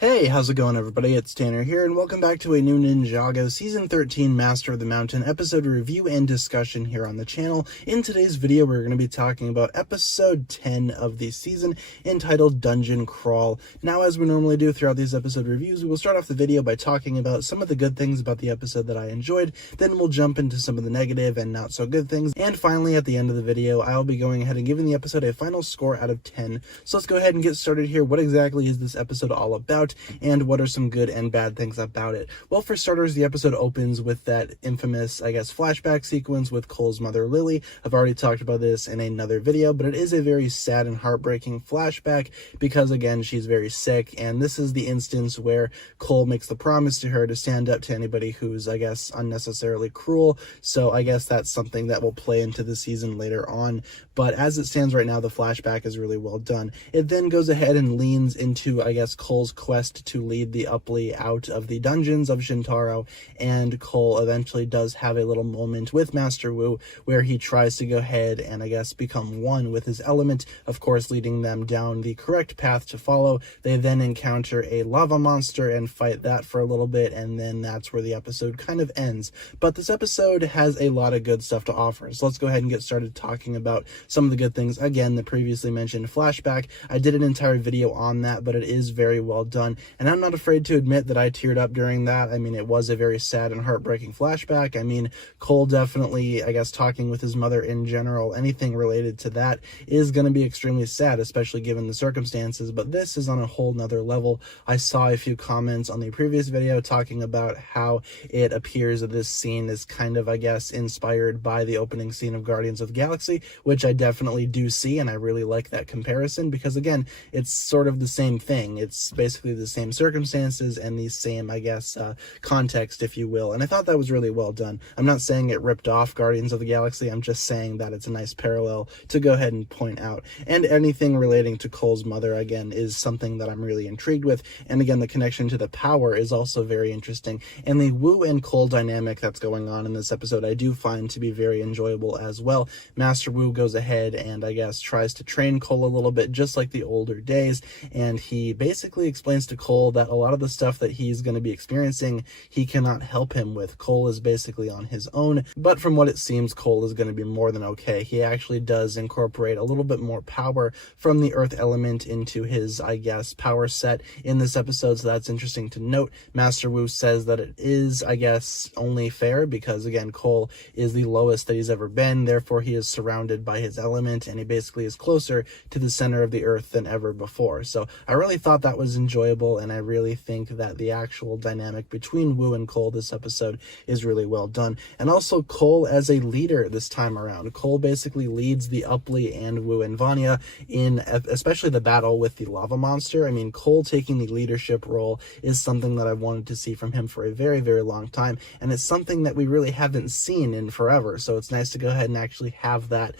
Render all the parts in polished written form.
Hey, how's it going everybody? It's Tanner here, and welcome back to a new Ninjago Season 13 Master of the Mountain episode review and discussion here on the channel. In today's video, we're going to be talking about episode 10 of the season, entitled Dungeon Crawl. Now, as we normally do throughout these episode reviews, we will start off the video by talking about some of the good things about the episode that I enjoyed, then we'll jump into some of the negative and not so good things, and finally, at the end of the video, I'll be going ahead and giving the episode a final score out of 10. So let's go ahead and get started here. What exactly is this episode all about? And what are some good and bad things about it? Well, for starters, the episode opens with that infamous, flashback sequence with Cole's mother, Lily. I've already talked about this in another video, but it is a very sad and heartbreaking flashback because, again, she's very sick, and this is the instance where Cole makes the promise to her to stand up to anybody who's, unnecessarily cruel. So I guess that's something that will play into the season later on. But as it stands right now, the flashback is really well done. It then goes ahead and leans into, Cole's quest to lead the Upply out of the dungeons of Shintaro, and Cole eventually does have a little moment with Master Wu where he tries to go ahead and become one with his element, of course leading them down the correct path to follow. They then encounter a lava monster and fight that for a little bit, and then that's where the episode kind of ends. But this episode has a lot of good stuff to offer, so let's go ahead and get started talking about some of the good things. Again, the previously mentioned flashback, I did an entire video on that, but it is very well done, and I'm not afraid to admit that I teared up during that. It was a very sad and heartbreaking flashback. Cole definitely, talking with his mother in general, anything related to that is going to be extremely sad, especially given the circumstances, but this is on a whole nother level. I saw a few comments on the previous video talking about how it appears that this scene is kind of, inspired by the opening scene of Guardians of the Galaxy, which I definitely do see, and I really like that comparison because, again, it's sort of the same thing. It's basically the same circumstances and the same, context, if you will, and I thought that was really well done. I'm not saying it ripped off Guardians of the Galaxy, I'm just saying that it's a nice parallel to go ahead and point out. And anything relating to Cole's mother, again, is something that I'm really intrigued with, and again, the connection to the power is also very interesting, and the Wu and Cole dynamic that's going on in this episode I do find to be very enjoyable as well. Master Wu goes ahead and, tries to train Cole a little bit, just like the older days, and he basically explains to Cole that a lot of the stuff that he's going to be experiencing, he cannot help him with. Cole is basically on his own, but from what it seems, Cole is going to be more than okay. He actually does incorporate a little bit more power from the earth element into his, power set in this episode, so that's interesting to note. Master Wu says that it is, only fair because, again, Cole is the lowest that he's ever been, therefore he is surrounded by his element, and he basically is closer to the center of the earth than ever before. So I really thought that was enjoyable, and I really think that the actual dynamic between Wu and Cole this episode is really well done. And also Cole as a leader this time around. Cole basically leads the Upply and Wu and Vanya in especially the battle with the lava monster. Cole taking the leadership role is something that I've wanted to see from him for a very, very long time, and it's something that we really haven't seen in forever, so it's nice to go ahead and actually have that,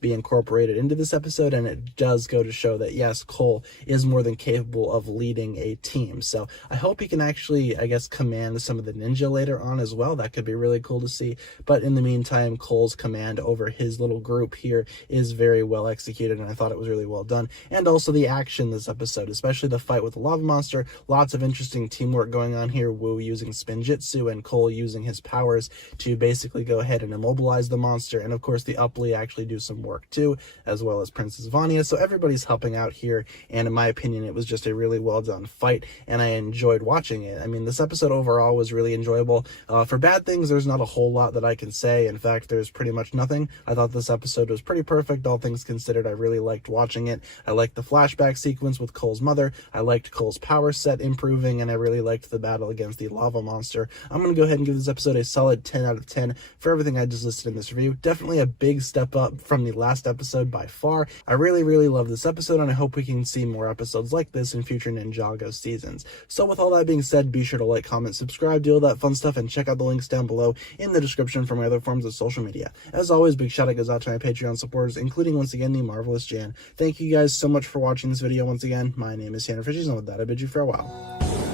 be incorporated into this episode, and it does go to show that, yes, Cole is more than capable of leading a team. So I hope he can actually, command some of the ninja later on as well. That could be really cool to see. But in the meantime, Cole's command over his little group here is very well executed, and I thought it was really well done. And also the action this episode, especially the fight with the lava monster, lots of interesting teamwork going on here. Wu using spinjitzu and Cole using his powers to basically go ahead and immobilize the monster, and of course the Upply actually do some work too, as well as Princess Vanya. So everybody's helping out here, and in my opinion, it was just a really well done fight, and I enjoyed watching it. This episode overall was really enjoyable. For bad things, there's not a whole lot that I can say. In fact, there's pretty much nothing. I thought this episode was pretty perfect, all things considered. I really liked watching it. I liked the flashback sequence with Cole's mother. I liked Cole's power set improving, and I really liked the battle against the lava monster. I'm going to go ahead and give this episode a solid 10 out of 10 for everything I just listed in this review. Definitely a big step up from the last episode by far. I really, really love this episode, and I hope we can see more episodes like this in future Ninjago seasons. So with all that being said, be sure to like, comment, subscribe, do all that fun stuff, and check out the links down below in the description for my other forms of social media. As always, big shout out goes out to my Patreon supporters, including once again the Marvelous Jan. Thank you guys so much for watching this video once again. My name is TannerFishies, and with that I bid you farewell.